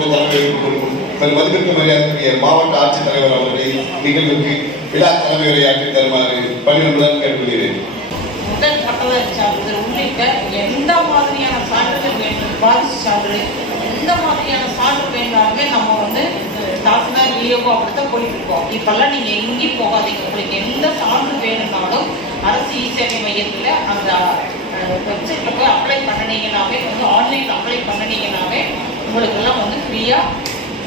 நமக்கு தலைமை கொடுக்கும் மாவட்ட ஆட்சித்தலைவர் அவர்களை நிகழ்வுக்கு விழா தலைமை உரையாற்றி தருமாறு பணியுடன் கேட்டுக்கொள்கிறேன். பட்டதாரி சான்று உள்ளிட்ட எந்த மாதிரியான சான்றிதழ் வேண்டும்? வாரிசு சான்று எந்த மாதிரியான சான்று வேண்டாலுமே நம்ம வந்து தாசில்தார் விஏஓ அப்படித்தான் போயிட்டுருக்கோம். இப்பெல்லாம் நீங்க எங்கேயும் போகாதீங்க. உங்களுக்கு எந்த சான்று வேணும்னாலும் அரசு இ சேவை மையத்தில் அந்த வெப்சைட்ல போய் அப்ளை பண்ணினீங்கனாவே வந்து ஆன்லைன் அப்ளை பண்ணினீங்கனாவே உங்களுக்கெல்லாம் வந்து ஃப்ரீயா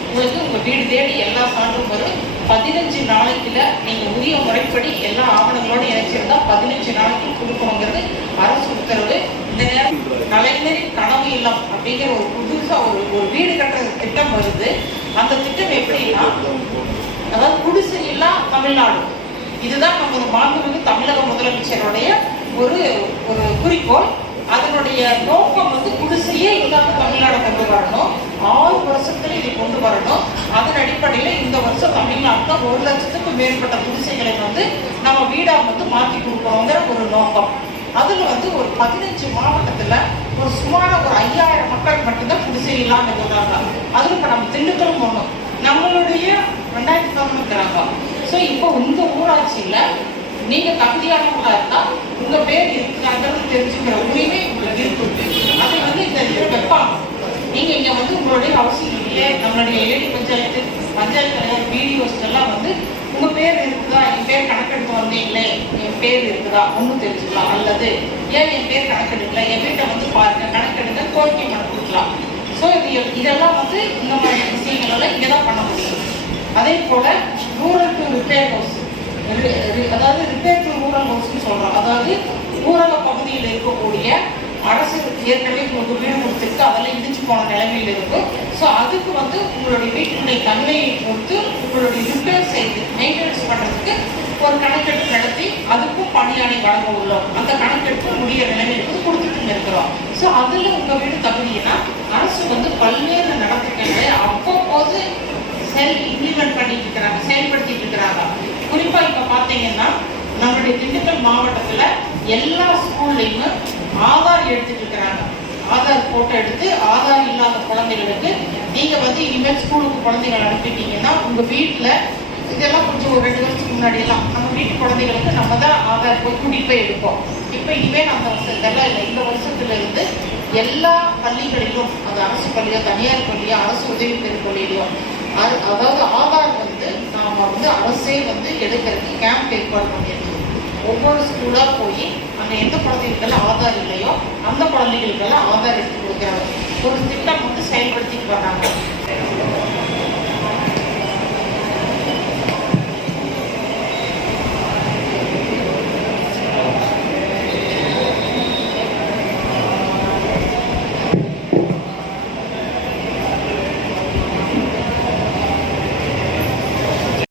உங்களுக்கு உங்க வீடு தேடி எல்லா சான்றும் வரும். பதினஞ்சு நாளைக்குல நீங்க உரிய முறைப்படி எல்லா ஆவணங்களோட இணைச்சிருந்தா பதினஞ்சு நாளைக்கு கொடுக்கணுங்கிறது அரசு உத்தரவு. இந்த நேரம் கலைஞரின் கனவு இல்லம் அப்படிங்கிற ஒரு புதுசா ஒரு ஒரு வீடு கட்டுற திட்டம் வருது. அந்த திட்டம் எப்படின்னா அதாவது குடிசை இல்லா தமிழ்நாடு. இதுதான் நம்ம மாண்புமிகு தமிழக முதலமைச்சருடைய ஒரு ஒரு குறிக்கோள். அதனுடைய நோக்கம் வந்து குடிசையே இல்லாத தமிழ்நாடு கொண்டு வரணும் ஆறு வருஷத்துல இதை கொண்டு வரணும். அதன் அடிப்படையில் இந்த வருஷம் தமிழ்நாட்டில் ஒரு லட்சத்துக்கும் மேற்பட்ட குடிசைகளை வந்து நம்ம வீடா வந்து மாற்றி கொடுக்கணுங்கிற ஒரு நோக்கம். அதுல வந்து ஒரு பதினஞ்சு மாவட்டத்துல ஒரு சுமார ஒரு ஐயாயிரம் மக்கள் மட்டும்தான் குடிசை இல்லாம இருக்கிறாங்க. அதுல இப்ப நம்ம திண்டுக்கலும் போகணும். நம்மளுடைய ரெண்டாயிரத்தி பதினொன்றுங்கிறாங்க ஸோ இப்போ உங்க ஊராட்சியில நீங்க தகுதியானவங்களா இருந்தா உங்க பேர் இருக்கிறாங்கிறது தெரிஞ்சுக்கிற உரிமை உங்களுக்கு இருக்கு அதை வந்து இந்த இதுல வைப்பாங்க நீங்க இங்க வந்து உங்களுடைய அவசியம் இல்லையே நம்மளுடைய ஏடி பஞ்சாயத்து பஞ்சாயத்து தலைவர் பிடிஓஸ் எல்லாம் வந்து உங்க பேர் இருக்குதா? என் பேர் கணக்கெடுத்து வந்தீங்களே என் பேர் இருக்குதா? ஒன்றும் தெரிஞ்சுக்கலாம் அல்லது ஏன் என் பேர் கணக்கெடுக்கல? என் வீட்டை வந்து பாருங்க. கணக்கெடுக்க கோரிக்கை மனு கொடுக்கலாம். ஸோ இது இதெல்லாம் வந்து இந்த மாதிரி விஷயங்கள் இங்கே தான் பண்ண முடியும். அதே போல ரூரல் டு ரிப்பேர் ஹவுஸ் அதாவது ரிப்பேர் டு ரூரல் ஹவுஸ்னு சொல்கிறோம் அதாவது ஊரக பகுதியில் இருக்கக்கூடிய அரசு ஏற்கனவே உங்களுக்கு வீடு கொடுத்துருக்கு அதெல்லாம் இடிச்சு போன நிலைமையில் இருக்கு ஸோ அதுக்கு வந்து உங்களுடைய வீட்டினுடைய தன்மையை பொறுத்து உங்களுடைய ரிப்பேர் செய்து மெயின்டெனன்ஸ் பண்ணுறதுக்கு ஒரு கணக்கெடுப்பு நடத்தி அதுக்கும் பணியாளை வழங்க உள்ளோம். அந்த கணக்கெடுப்பு முடிய நிலைமையில் வந்து கொடுத்துட்டு இருக்கிறோம் ஸோ அதில் உங்கள் வீடு தகுதினா அரசு வந்து பல்வேறு நடவடிக்கைகளை அவ்வப்போது செயல் இம்ப்ளிமெண்ட் பண்ணிட்டு இருக்கிறாங்க செயல்படுத்திட்டு இருக்கிறாங்க. குறிப்பாக இப்போ பார்த்தீங்கன்னா நம்மளுடைய திண்டுக்கல் மாவட்டத்தில் எல்லா ஸ்கூல்லையுமே ஆதார் எடுத்துட்டு இருக்கிறாங்க. ஆதார் போட்டோ எடுத்து ஆதார் இல்லாத குழந்தைகளுக்கு நீங்க வந்து இனிமேல் ஸ்கூலுக்கு குழந்தைகள் அனுப்பிட்டீங்கன்னா உங்க வீட்டுல இதெல்லாம் கொஞ்சம் ஒரு ரெண்டு வருஷத்துக்கு முன்னாடி எல்லாம் நம்ம வீட்டு குழந்தைகளுக்கு நம்ம தான் ஆதார் போய் போய் எடுப்போம். இப்ப இனிமேல் அந்த வருஷம் இதெல்லாம் இல்லை இந்த வருஷத்துல இருந்து எல்லா பள்ளிகளிலும் அது அரசு பள்ளியோ தனியார் பள்ளியோ அரசு உதவி பெறும் பள்ளியிலையோ அது- அதாவது ஆதார் வந்து நாம வந்து அரசே வந்து எடுக்கிறதுக்கு கேம்ப் ஏற்பாடு பண்ணியிருக்கோம் ஒவ்வொரு ஸ்கூலாக போய் அங்கே எந்த குழந்தைகளுக்கெல்லாம் ஆதார் இல்லையோ அந்த குழந்தைகளுக்கெல்லாம் ஆதார் எடுத்து கொடுக்குறாங்க ஒரு திட்டம் வந்து செயல்படுத்திட்டு வராங்க